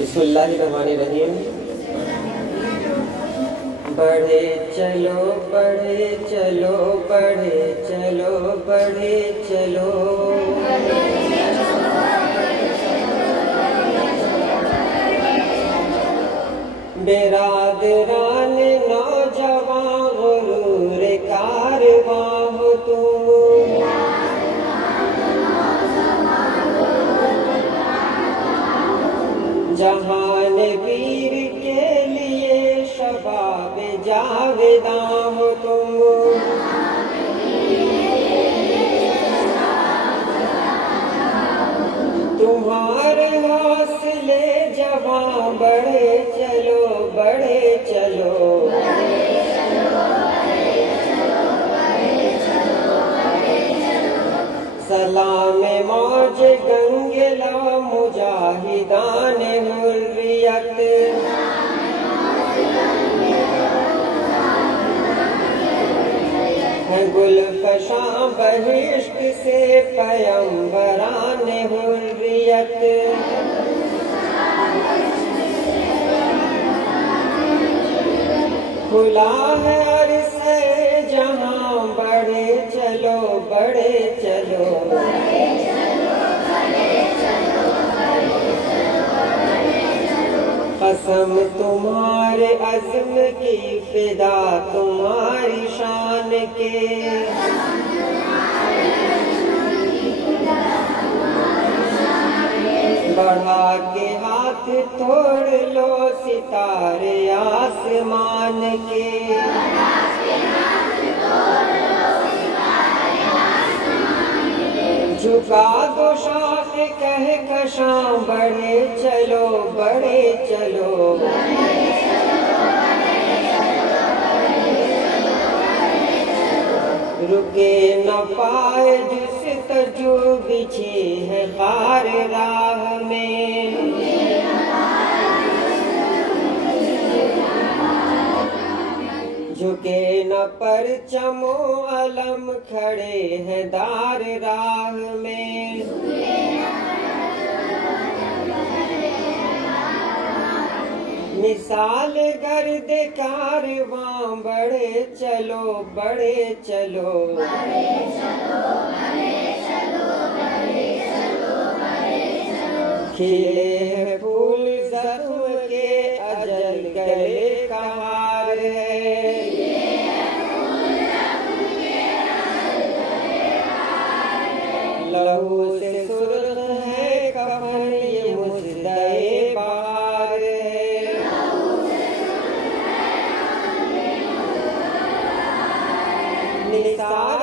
बिस्मिल्लाहिर्रहमानिर्रहीम। बढ़े चलो बढ़े चलो बढ़े चलो बढ़े चलो, बिरादरान नौजवान गुरूर कारवां हो तुम। जहान वीर के लिए शबाब जावेदां हो तुम। तुम्हारे हौसले जवां बढ़े चलो बढ़े चलो, सलाम मौज गंगेला मुजाहिदान हुर्रियत। गुलफशां बहिश्त से पैगंबरान हुर्रियत। खुला है अरसे जहां बढ़े चलो बढ़े चलो, कसम तुम्हारे अज़्म की फिदा तुम्हारी शान के। बढ़ा के हाथ तोड़ लो सितारे आसमान के। झुका दो शाख कह कशां बढ़े चलो बढ़े चलो, रुके न पाए जिस तजु बिछी है खार राह में। झुके न परचमो अलम खड़े हैं दार राह में। मिसाल गर्द कारवां बढ़े चलो बढ़े चलो, खिले हैं फूल ज़ख्म के अजल गले का हार है। लहू से सुर्ख है कफन ये मुज़्दए बहार है। निसार